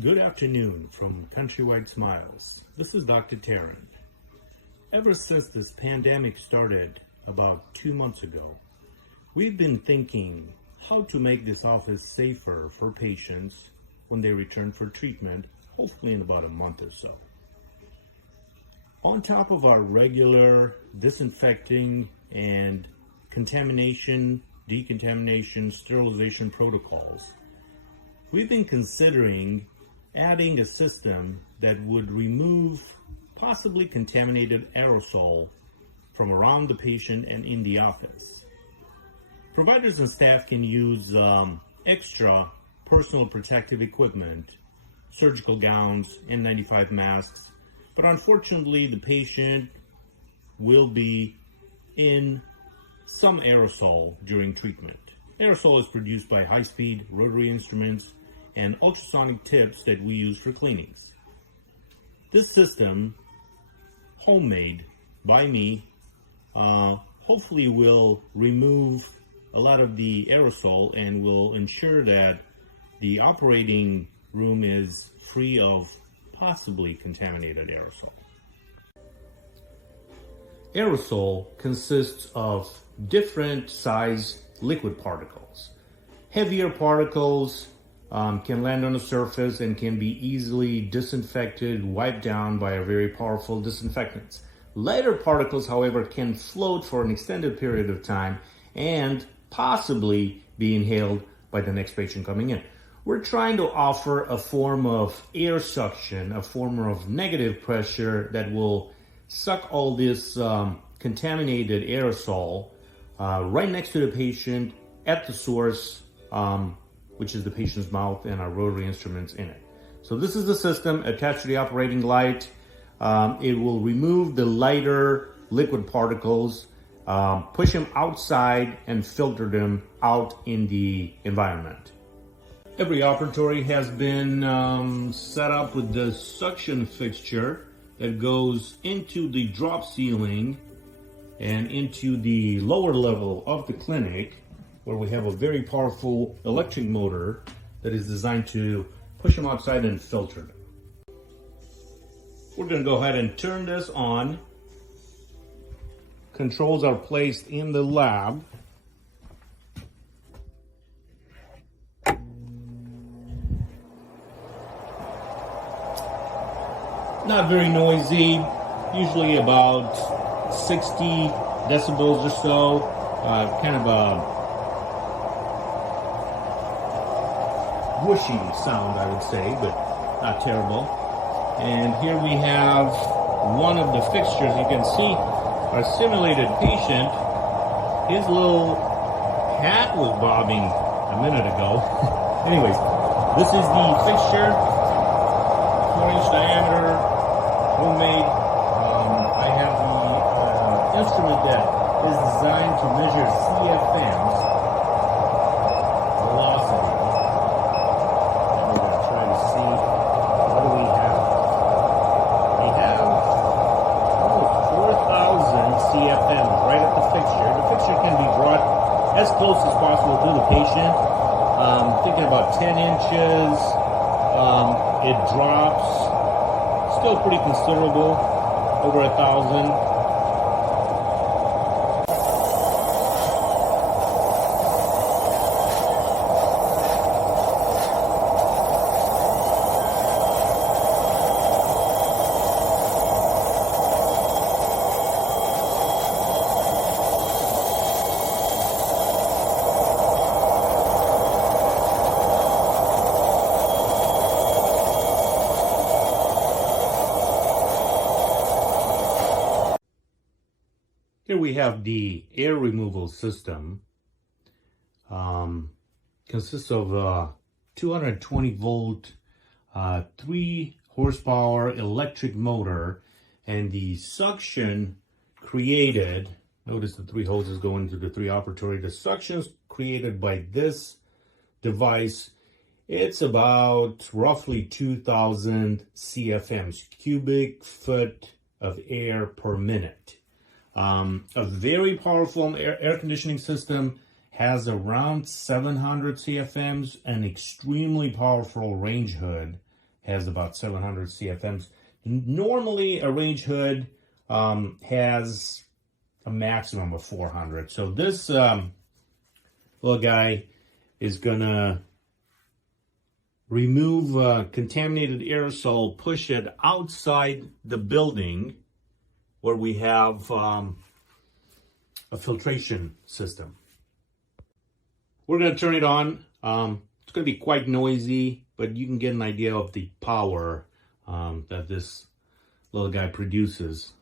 Good afternoon from Countrywide Smiles. This is Dr. Taryn. Ever since this pandemic started about 2 months ago, we've been thinking how to make this office safer for patients when they return for treatment, hopefully in about a month or so. On top of our regular disinfecting and contamination, decontamination, sterilization protocols, we've been considering adding a system that would remove possibly contaminated aerosol from around the patient and in the office. Providers and staff can use extra personal protective equipment, surgical gowns, N95 masks, but unfortunately the patient will be in some aerosol during treatment. Aerosol is produced by high-speed rotary instruments and ultrasonic tips that we use for cleanings. This system, homemade by me, hopefully will remove a lot of the aerosol and will ensure that the operating room is free of possibly contaminated aerosol. Aerosol consists of different size liquid particles. Heavier particles can land on the surface and can be easily disinfected, wiped down by a very powerful disinfectants. Lighter particles, however, can float for an extended period of time and possibly be inhaled by the next patient coming in. We're trying to offer a form of air suction, a form of negative pressure that will suck all this contaminated aerosol right next to the patient at the source, which is the patient's mouth and our rotary instruments in it. So this is the system attached to the operating light. It will remove the lighter liquid particles, push them outside and filter them out in the environment. Every operatory has been set up with the suction fixture that goes into the drop ceiling and into the lower level of the clinic, where we have a very powerful electric motor that is designed to push them outside and filter them. We're going to go ahead and turn this on. Controls are placed in the lab. Not very noisy, usually about 60 decibels or so, kind of a whooshing sound, I would say, but not terrible. And here we have one of the fixtures. You can see our simulated patient. His little hat was bobbing a minute ago. Anyways, this is the fixture, 4-inch diameter, homemade. I have the instrument that is designed to measure CFMs, velocity. CFM right at the fixture. The fixture can be brought as close as possible to the patient. Thinking about 10 inches. It drops. Still pretty considerable, over 1,000. Here we have the air removal system. Consists of a 220 volt, 3 horsepower electric motor, and the suction created, notice the 3 hoses going into the 3 operatory. The suctions created by this device, it's about roughly 2,000 CFMs, cubic foot of air per minute. A very powerful air conditioning system, has around 700 CFMs, an extremely powerful range hood has about 700 CFMs. Normally, a range hood has a maximum of 400. So this little guy is gonna remove contaminated aerosol, push it outside the building where we have a filtration system. We're gonna turn it on. It's gonna be quite noisy, but you can get an idea of the power that this little guy produces.